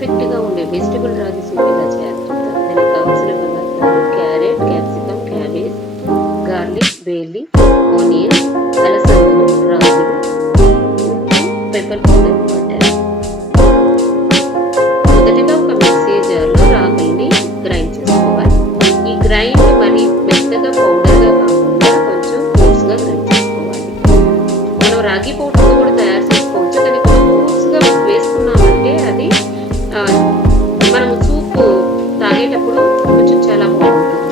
పర్ఫెక్ట్‌గా ఉండే వెజిటబుల్ రాగి సూప్ ఎలా చేయాలో చూద్దాం. దానికి కావాల్సిన పదార్థాలు carrot, capsicum, cabbage, garlic, bay leaf, onion, అలసందలు, రాగులు, ఉప్పు, పెప్పర్ పౌడర్, బటర్. మొదటిగా ఒక మిక్సీ జార్‌లో రాగుల్ని గ్రైండ్ చేసుకోవాలి. ఈ గ్రైండ్ మరి మెత్తగా పౌడర్‌గా కాకుండా కొంచెం కోర్స్‌గా గ్రైండ్ చేసుకోవాలి. మనం రాగి పౌడర్‌తో కూడా తయారు చేసుకోవచ్చు. కానీ కొంచెం కోర్స్‌గా వేసుకున్నామంటే అది మనము సూపు తాగేటప్పుడు కొంచెం చాలా బాగుంటుంది.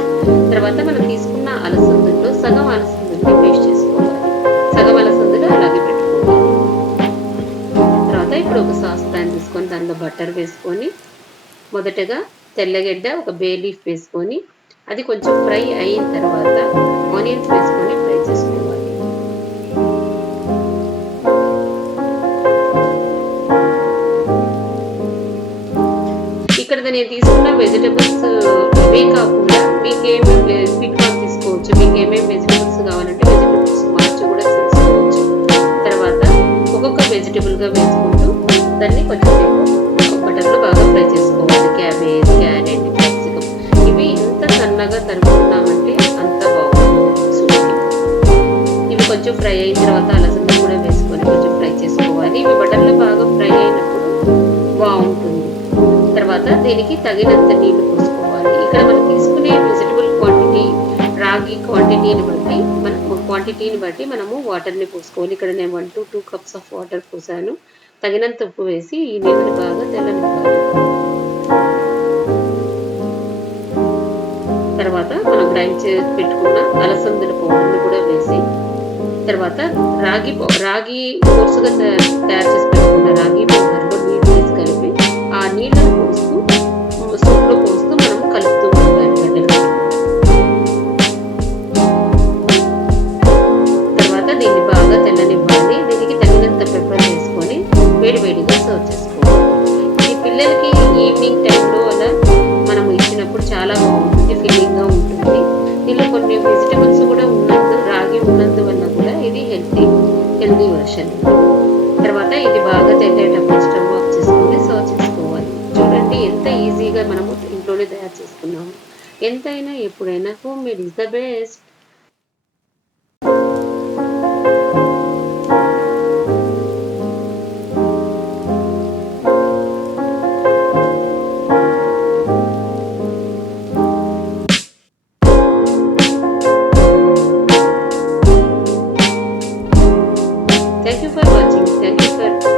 తర్వాత మనం తీసుకున్న అలసందల్లో సగం అలసందల్ని పేస్ట్ చేసుకోవాలి. సగం అలసందలు అలాగే పెట్టుకోవాలి. తర్వాత ఇప్పుడు ఒక సాస్ ప్యాన్ తీసుకొని దానిలో బటర్ వేసుకొని మొదటగా తెల్లగడ్డ, ఒక బే లీఫ్ వేసుకొని అది కొంచెం ఫ్రై అయిన తర్వాత ఆనియన్స్ వేసుకొని ఫ్రై చేసుకోవాలి. ఇక్కడ నేను తీసుకున్న వెజిటబుల్స్ ఇవే కాకుండా మీకేమేమి స్వీట్ కార్న్ తీసుకోవచ్చు. మీకు ఏమేమి వెజిటబుల్స్ కావాలంటే వెజిటబుల్స్ మార్చి కూడా చేసుకోవచ్చు. తర్వాత ఒక్కొక్క వెజిటబుల్గా వేసుకుంటూ దాన్ని కొంచెం బటర్లో బాగా ఫ్రై చేసుకోవాలి. క్యాబేజ్, క్యారెట్, క్యాప్సికమ్ ఇవి ఎంత సన్నగా తరుముకున్నామంటే అంత బాగుంటుంది సూప్కి. ఇవి కొంచెం ఫ్రై అయిన తర్వాత అలసంద కూడా వేసుకొని కొంచెం ఫ్రై చేసుకోవాలి. ఇవి బటర్లో బాగా ఫ్రై అయినప్పుడు బాగుంటుంది. తర్వాత దీనికి తగినంత నీళ్లు పోసుకోవాలి. ఇక్కడ మనం తీసుకునే వెజిటబుల్ క్వాంటిటీ, రాగి క్వాంటిటీని బట్టి మనము వాటర్ని పోసుకోవాలి. ఇక్కడ నేను 1 to 2 cups ఆఫ్ వాటర్ పోసాను. తగినంత ఉప్పు వేసి ఈ నీళ్ళని బాగా తెల్లనివ్వాలి. తర్వాత మనం గ్రైండ్ చేసి పెట్టుకున్న అలసందల పౌడర్ని కూడా వేసి తర్వాత రాగి కోర్సుగా తయారు చేసి పెట్టుకున్న రాగి పౌడర్లో నీళ్ళు వేసి కలిపి ఆ నీళ్ళను పోస్తూ సూప్లో పోస్తూ మనం కలుపుతూ ఉండాలి. తర్వాత దీన్ని బాగా తెల్లనివ్వాలి. దీనికి తగినంత పెప్పర్ వేసుకొని వేడివేడిగా సర్వ్ చేసుకోవాలి. ఇది పిల్లలకి ఈవినింగ్ టైంలో అలా మనం ఇచ్చినప్పుడు చాలా బాగుంటుంది, ఫీలింగ్గా ఉంటుంది. దీనిలో కొన్ని వెజిటబుల్స్ కూడా రాగి ఉన్నందువల్ల కూడా ఇది హెల్తీ వర్షన్. తర్వాత ఇది బాగా తెల్లేటప్పుడు స్టవ్ ఆఫ్ చేసుకొని సర్వ్ చేసుకోవాలి. చూడండి ఎంత ఈజీగా మనము ఇంట్లోనే తయారు చేసుకున్నాము. ఎంతైనా ఎప్పుడైనా home made is the best. Thank you for watching. Thank you for